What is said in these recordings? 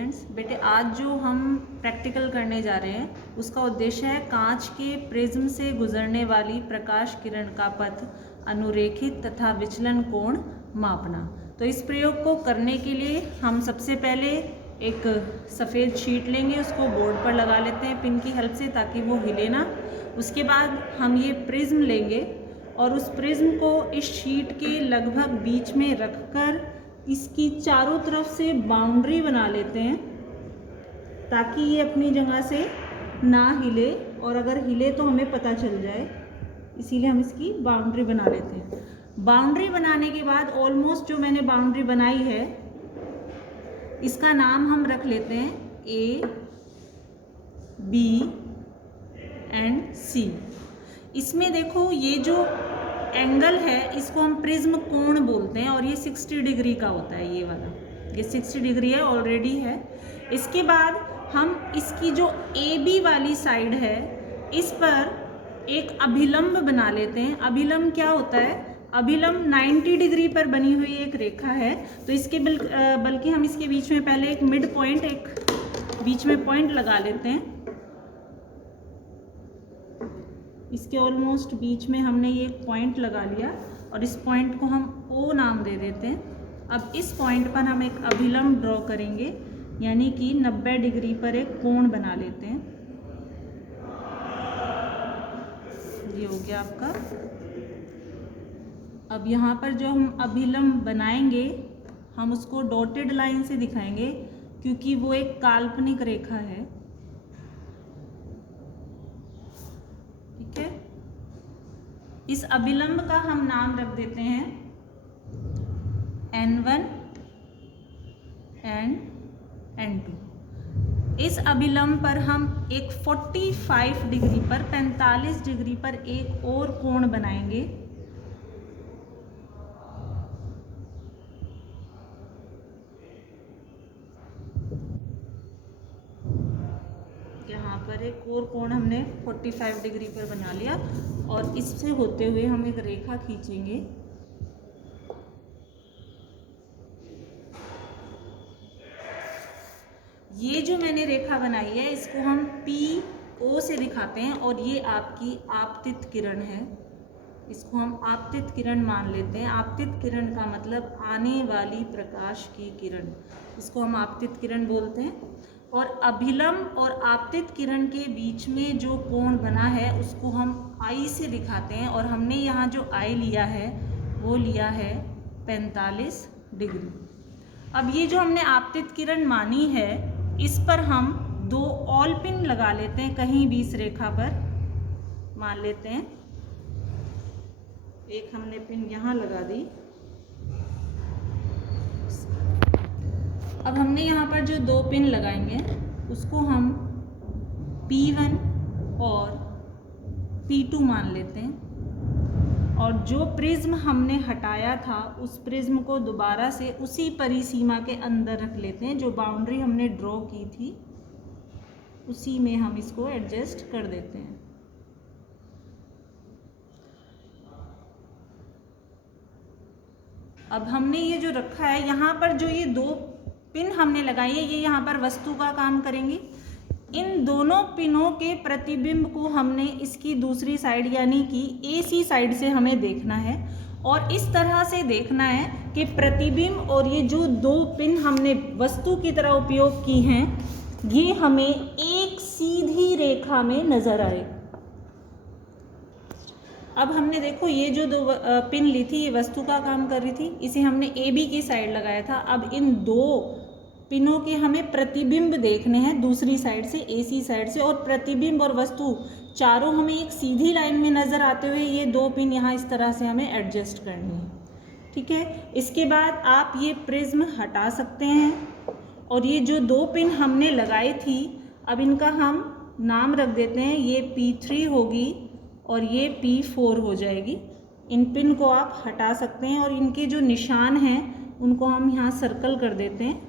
Students, बेटे आज जो हम प्रैक्टिकल करने जा रहे हैं उसका उद्देश्य है कांच के प्रिज्म से गुजरने वाली प्रकाश किरण का पथ अनुरेखित तथा विचलन कोण मापना। तो इस प्रयोग को करने के लिए हम सबसे पहले एक सफ़ेद शीट लेंगे, उसको बोर्ड पर लगा लेते हैं पिन की हेल्प से ताकि वो हिले ना। उसके बाद हम ये प्रिज्म लेंगे और उस प्रिज्म को इस शीट के लगभग बीच में रखकर इसकी चारों तरफ से बाउंड्री बना लेते हैं ताकि ये अपनी जगह से ना हिले, और अगर हिले तो हमें पता चल जाए, इसीलिए हम इसकी बाउंड्री बना लेते हैं। बाउंड्री बनाने के बाद ऑलमोस्ट जो मैंने बाउंड्री बनाई है इसका नाम हम रख लेते हैं A, B एंड C। इसमें देखो ये जो एंगल है इसको हम प्रिज्म कोण बोलते हैं और ये 60 डिग्री का होता है, ये वाला ये 60 डिग्री है, ऑलरेडी है। इसके बाद हम इसकी जो AB वाली साइड है इस पर एक अभिलंब बना लेते हैं। अभिलंब क्या होता है? अभिलंब 90 डिग्री पर बनी हुई एक रेखा है, तो इसके बल्कि हम इसके बीच में पहले एक मिड पॉइंट, एक बीच में पॉइंट लगा लेते हैं। इसके ऑलमोस्ट बीच में हमने ये एक पॉइंट लगा लिया और इस पॉइंट को हम O नाम दे देते हैं। अब इस पॉइंट पर हम एक अभिलंब ड्रॉ करेंगे, यानी कि 90 डिग्री पर एक कोण बना लेते हैं। ये हो गया आपका। अब यहाँ पर जो हम अभिलंब बनाएंगे हम उसको डॉटेड लाइन से दिखाएंगे क्योंकि वो एक काल्पनिक रेखा है, ठीक है। इस अभिलंब का हम नाम रख देते हैं N1 एंड N2। इस अभिलंब पर हम एक 45 डिग्री पर 45 डिग्री पर एक और कोण बनाएंगे। यहाँ पर एक और कोण हमने 45 डिग्री पर बना लिया और इससे होते हुए हम एक रेखा खींचेंगे। ये जो मैंने रेखा बनाई है इसको हम PO से दिखाते हैं और ये आपकी आपतित किरण है, इसको हम आपतित किरण मान लेते हैं। आपतित किरण का मतलब आने वाली प्रकाश की किरण, इसको हम आपतित किरण बोलते हैं। और अभिलंब और आपतित किरण के बीच में जो कोण बना है उसको हम I से दिखाते हैं और हमने यहाँ जो I लिया है वो लिया है 45 डिग्री। अब ये जो हमने आपतित किरण मानी है इस पर हम 2 ऑल पिन लगा लेते हैं, कहीं भी इस रेखा पर मान लेते हैं। एक हमने पिन यहाँ लगा दी। अब हमने यहाँ पर जो 2 पिन लगाएंगे उसको हम P1 और P2 मान लेते हैं और जो प्रिज्म हमने हटाया था उस प्रिज्म को दोबारा से उसी परिसीमा के अंदर रख लेते हैं। जो बाउंड्री हमने ड्रॉ की थी उसी में हम इसको एडजस्ट कर देते हैं। अब हमने ये जो रखा है यहाँ पर जो ये 2 पिन हमने लगाई है ये यहाँ पर वस्तु का काम करेंगी। इन दोनों पिनों के प्रतिबिंब को हमने इसकी दूसरी साइड यानी कि AC साइड से हमें देखना है और इस तरह से देखना है कि प्रतिबिंब और ये जो 2 पिन हमने वस्तु की तरह उपयोग की हैं ये हमें एक सीधी रेखा में नजर आए। अब हमने देखो ये जो 2 पिन ली थी ये वस्तु का काम कर रही थी, इसे हमने AB की साइड लगाया था। अब इन 2 पिनों के हमें प्रतिबिंब देखने हैं दूसरी साइड से, AC साइड से, और प्रतिबिंब और वस्तु चारों हमें एक सीधी लाइन में नज़र आते हुए ये 2 पिन यहाँ इस तरह से हमें एडजस्ट करनी है, ठीक है। इसके बाद आप ये प्रिज्म हटा सकते हैं और ये जो 2 पिन हमने लगाई थी अब इनका हम नाम रख देते हैं, ये P3 होगी और ये P4 हो जाएगी। इन पिन को आप हटा सकते हैं और इनके जो निशान हैं उनको हम यहाँ सर्कल कर देते हैं।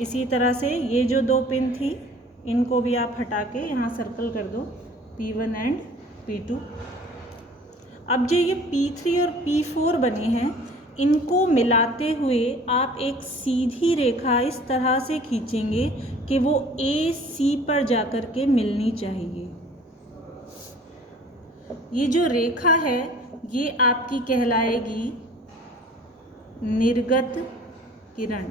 इसी तरह से ये जो 2 पिन थी इनको भी आप हटा के यहाँ सर्कल कर दो, P1 एंड P2। अब जो ये P3 और P4 बने हैं इनको मिलाते हुए आप एक सीधी रेखा इस तरह से खींचेंगे कि वो ए सी पर जाकर के मिलनी चाहिए। ये जो रेखा है ये आपकी कहलाएगी निर्गत किरण।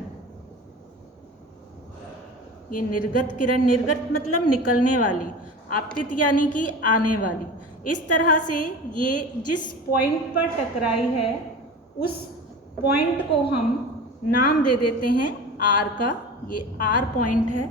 ये निर्गत किरण, निर्गत मतलब निकलने वाली, आपतित यानी कि आने वाली। इस तरह से ये जिस पॉइंट पर टकराई है उस पॉइंट को हम नाम दे देते हैं आर का। ये आर पॉइंट है,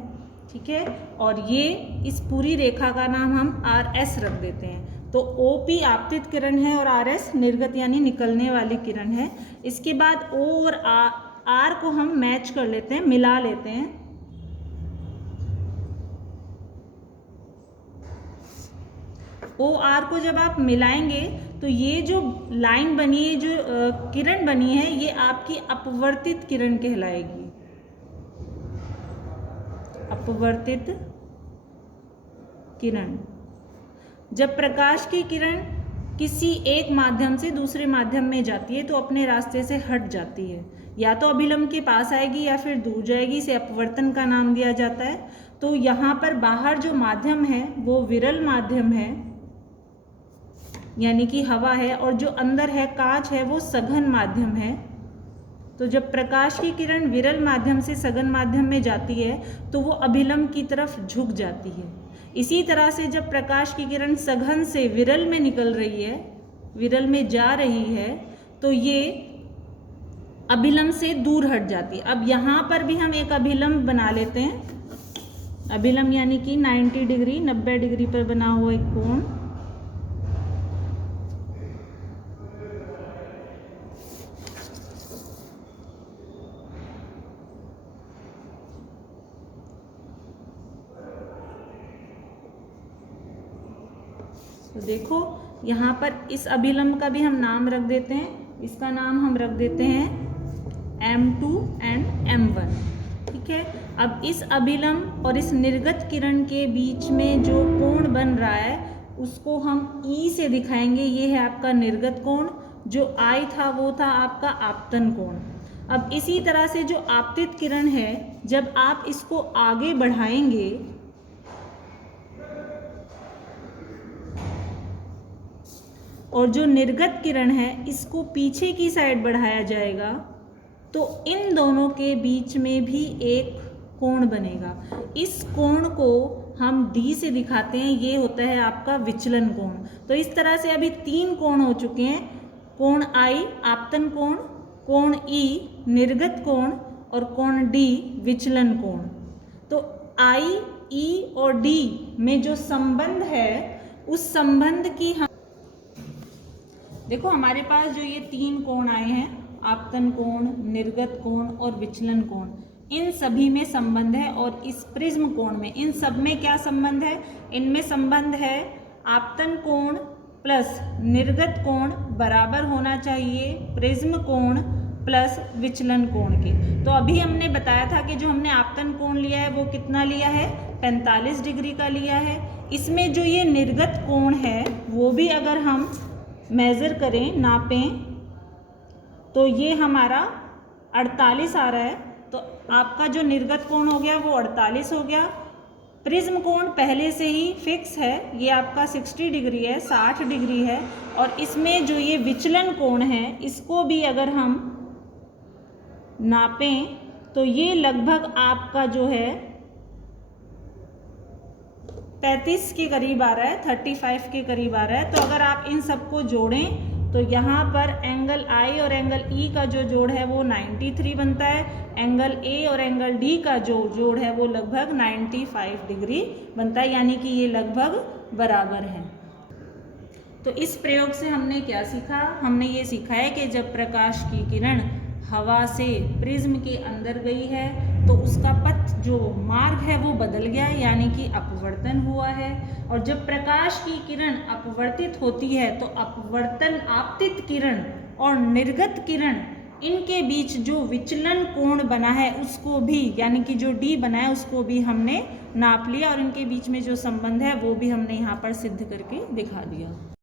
ठीक है। और ये इस पूरी रेखा का नाम हम आर एस रख देते हैं। तो ओ पी आपतित किरण है और आर एस निर्गत यानी निकलने वाली किरण है। इसके बाद ओ और आर को हम मैच कर लेते हैं, मिला लेते हैं। ओ आर को जब आप मिलाएंगे तो ये जो लाइन बनी है, जो किरण बनी है, ये आपकी अपवर्तित किरण कहलाएगी। अपवर्तित किरण। जब प्रकाश की किरण किसी एक माध्यम से दूसरे माध्यम में जाती है तो अपने रास्ते से हट जाती है, या तो अभिलंब के पास आएगी या फिर दूर जाएगी। इसे अपवर्तन का नाम दिया जाता है। तो यहाँ पर बाहर जो माध्यम है वो विरल माध्यम है, यानी कि हवा है, और जो अंदर है कांच है वो सघन माध्यम है। तो जब प्रकाश की किरण विरल माध्यम से सघन माध्यम में जाती है तो वो अभिलंब की तरफ झुक जाती है। इसी तरह से जब प्रकाश की किरण सघन से विरल में निकल रही है, विरल में जा रही है, तो ये अभिलंब से दूर हट जाती है। अब यहाँ पर भी हम एक अभिलंब बना लेते हैं। अभिलंब यानी कि 90 डिग्री, 90 डिग्री पर बना हुआ एक कोण। तो देखो यहाँ पर इस अभिलंब का भी हम नाम रख देते हैं। इसका नाम हम रख देते हैं M2 एंड M1, ठीक है। अब इस अभिलंब और इस निर्गत किरण के बीच में जो कोण बन रहा है उसको हम E से दिखाएंगे। ये है आपका निर्गत कोण। जो I था वो था आपका आपतन कोण। अब इसी तरह से जो आपतित किरण है, जब आप इसको आगे बढ़ाएंगे और जो निर्गत किरण है इसको पीछे की साइड बढ़ाया जाएगा, तो इन दोनों के बीच में भी एक कोण बनेगा। इस कोण को हम D से दिखाते हैं। ये होता है आपका विचलन कोण। तो इस तरह से अभी 3 कोण हो चुके हैं। कोण I आपतन कोण, कोण E निर्गत कोण और कोण D विचलन कोण। तो I, E और D में जो संबंध है उस संबंध की हम देखो, हमारे पास जो ये 3 कोण आए हैं, आपतन कोण, निर्गत कोण और विचलन कोण, इन सभी में संबंध है। और इस प्रिज्म कोण में, इन सब में क्या संबंध है? इनमें संबंध है आपतन कोण प्लस निर्गत कोण बराबर होना चाहिए प्रिज्म कोण प्लस विचलन कोण के। तो अभी हमने बताया था कि जो हमने आपतन कोण लिया है वो कितना लिया है? 45 डिग्री का लिया है। इसमें जो ये निर्गत कोण है वो भी अगर हम मेज़र करें, नापें, तो ये हमारा 48 आ रहा है। तो आपका जो निर्गत कोण हो गया वो 48 हो गया। प्रिज्म कोण पहले से ही फिक्स है, ये आपका 60 डिग्री है, 60 डिग्री है। और इसमें जो ये विचलन कोण है इसको भी अगर हम नापें तो ये लगभग आपका जो है 35 के करीब आ रहा है, 35 के करीब आ रहा है। तो अगर आप इन सबको जोड़ें तो यहाँ पर एंगल I और एंगल E का जो जोड़ है वो 93 बनता है। एंगल A और एंगल D का जो जोड़ है वो लगभग 95 डिग्री बनता है, यानी कि ये लगभग बराबर है। तो इस प्रयोग से हमने क्या सीखा? हमने ये सीखा है कि जब प्रकाश की किरण हवा से प्रिज्म के अंदर गई है तो उसका पथ, जो मार्ग है वो बदल गया, यानी कि अपवर्तन हुआ है। और जब प्रकाश की किरण अपवर्तित होती है तो अपवर्तन, आपतित किरण और निर्गत किरण, इनके बीच जो विचलन कोण बना है उसको भी, यानी कि जो D बना है उसको भी हमने नाप लिया और इनके बीच में जो संबंध है वो भी हमने यहाँ पर सिद्ध करके दिखा दिया।